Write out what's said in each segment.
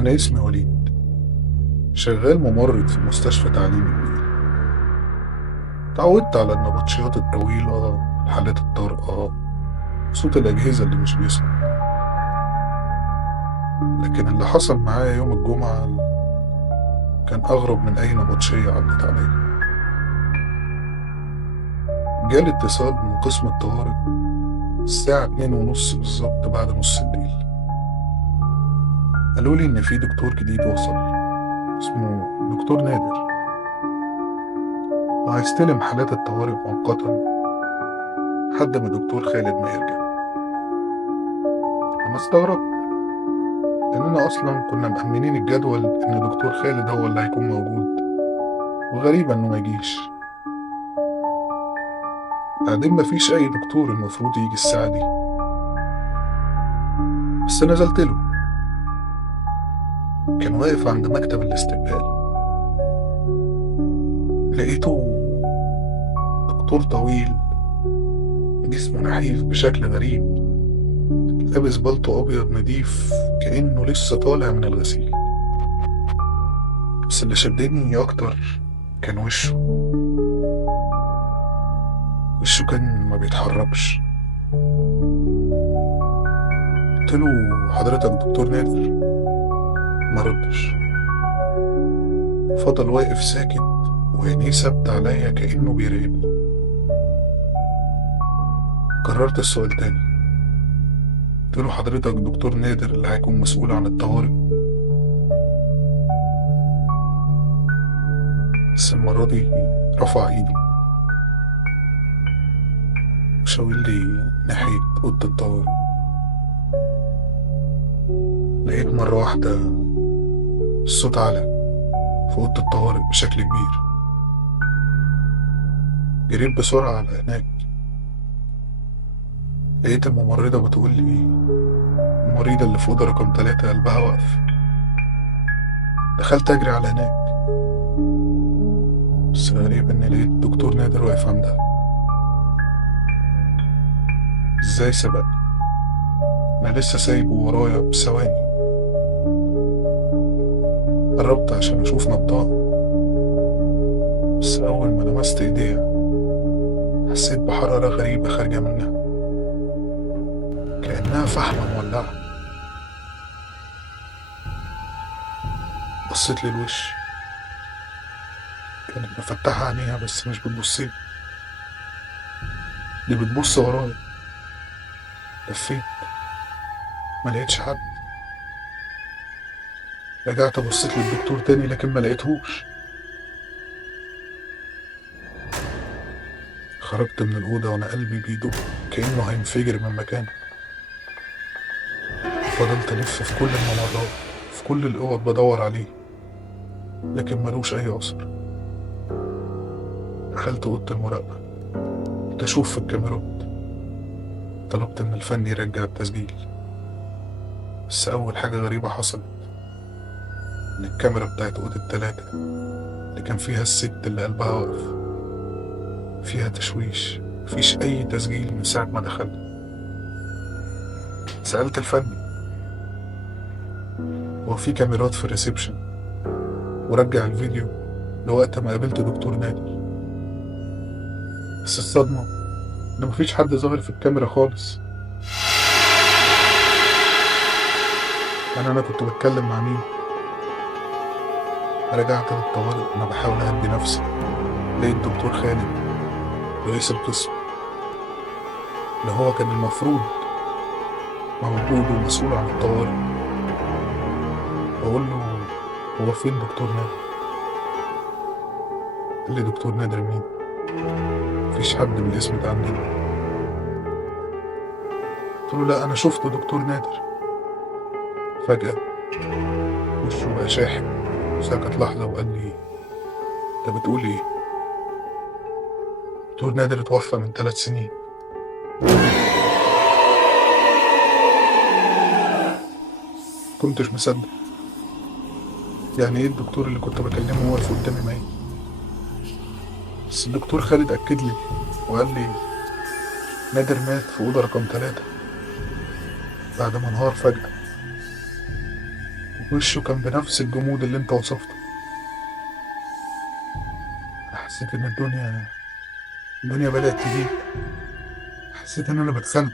أنا اسمي وليد، شغال ممرض في مستشفى تعليمي كبير. اتعودت على النبطشيات الطويلة، الحالات الطارئة، صوت الأجهزة اللي مش بيسمع. لكن اللي حصل معايا يوم الجمعة كان أغرب من أي نبطشية عدت عليا. جالي اتصال من قسم الطوارئ الساعة 2:30 بالظبط بعد نص الليل. قالوا لي إن في دكتور جديد وصل، اسمه دكتور نادر، وهيستلم حالات الطوارئ مؤقتا لحد ما دكتور خالد ما يرجع. أنا استغربت لأننا أصلا كنا مأمنين الجدول إن دكتور خالد هو اللي هيكون موجود، وغريبة إنه ما يجيش. بعدين مفيش أي دكتور المفروض يجي الساعة دي. بس نزلت له، كان واقف عند مكتب الاستقبال. لقيته دكتور طويل، جسمه نحيف بشكل غريب، لابس بلطو أبيض نضيف كأنه لسه طالع من الغسيل. بس اللي شدني أكتر كان وشه كان ما بيتحركش. قلت له: حضرتك دكتور نادر؟ ما ردش، فضل واقف ساكت وعينيه ثابتة عليا كأنه بيراقبني. كررت السؤال تاني، قلت له: حضرتك دكتور نادر اللي هيكون مسؤول عن الطوارئ؟ بس المرة دي رفع ايده وشاور لي ناحية أوضة الطوارئ. لقيت مرة واحدة الصوت علا في أوضة الطوارئ بشكل كبير. جريت بسرعة على هناك، لقيت الممرضة بتقول لي: المريضة اللي في أوضة رقم 3 قلبها وقف. دخلت أجري على هناك، بس الغريب إني لقيت دكتور نادر واقف عندها. إزاي سبقني؟ أنا لسه سايبه ورايا بثواني. قربت عشان أشوف نبضها، بس أول ما لمست إيديها حسيت بحرارة غريبة خارجة منها، كأنها فحمة مولعة. بصيت لي الوش، كانت مفتحة عينيها بس مش بتبصلي، دي بتبص ورايا. لفيت، ما لقيتش حد. رجعت بصيت للدكتور تاني لكن ما لقيتهوش. خرجت من الأوضة وأنا قلبي بيدق كأنه هينفجر من مكانه. فضلت ألف في كل الممرات، في كل الأوض بدور عليه، لكن ملوش أي أثر. دخلت أوضة المراقبة، قلت أشوف في الكاميرات. طلبت من الفني يرجع التسجيل، بس أول حاجة غريبة حصلت، إن الكاميرا بتاعت أوضة 3 اللي كان فيها الست اللي قلبها واقف فيها تشويش، مفيش أي تسجيل من ساعة ما دخلت. سألت الفني: هو في كاميرات في الريسبشن؟ ورجع الفيديو لوقت ما قابلت دكتور نادر. بس الصدمة إن مفيش حد ظاهر في الكاميرا خالص. أنا كنت بتكلم مع مين؟ رجعت للطوارئ وأنا بحاول أهدي نفسي، لقيت الدكتور خالد، رئيس القسم، اللي هو كان المفروض موجود ومسؤول عن الطوارئ. بقول له: هو فين دكتور نادر؟ قال لي: دكتور نادر مين؟ مفيش حد بالاسم ده عندنا. قلت له: لا، أنا شفت دكتور نادر. فجأة وشه بقى شاحب، سكت لحظة وقال لي: أنت بتقول إيه؟ دكتور نادر اتوفى من 3 سنين. كنتش مصدق. يعني إيه الدكتور اللي كنت بكلمه واقف قدامي ميت؟ بس الدكتور خالد أكد لي وقال لي: نادر مات في أوضة رقم 3 بعد ما انهار فجأة. وشه كان بنفس الجمود اللي انت وصفته. أنا حسيت ان الدنيا بدأت تضيق. حسيت ان انا بتخنق.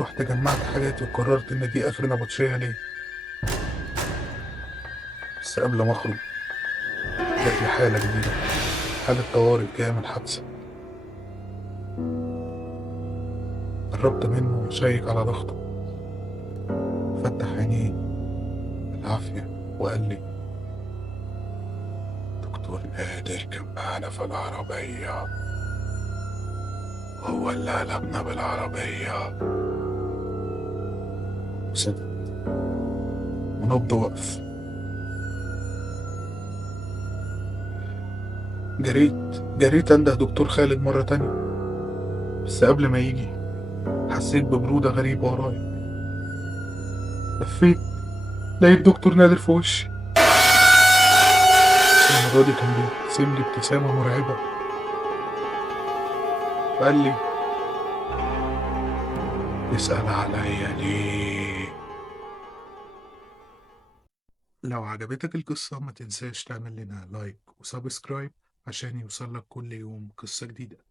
رحت جمعت حاجاتي وقررت ان دي اخر نبطشية ليا. بس قبل ما اخرج جات لي حالة جديدة، حالة طوارئ جاية من الحادثة. قربت منه وشيك على ضغطه، فتح عينيه بالعافية وقال لي: دكتور نادر كان معانا في العربية، هو اللي قلبنا بالعربية. وسكت ونبض وقف. جريت انده دكتور خالد مرة تانية، بس قبل ما يجي حسيت ببرودة غريبة ورايا. لفيت لقيت دكتور نادر في وشي، بس المرة دي كان بيبتسم لي ابتسامة مرعبة وقال لي: اسأل عليا ليه؟ لو عجبتك القصة ما تنساش تعمل لنا لايك وسبسكرايب عشان يوصلك كل يوم قصة جديدة.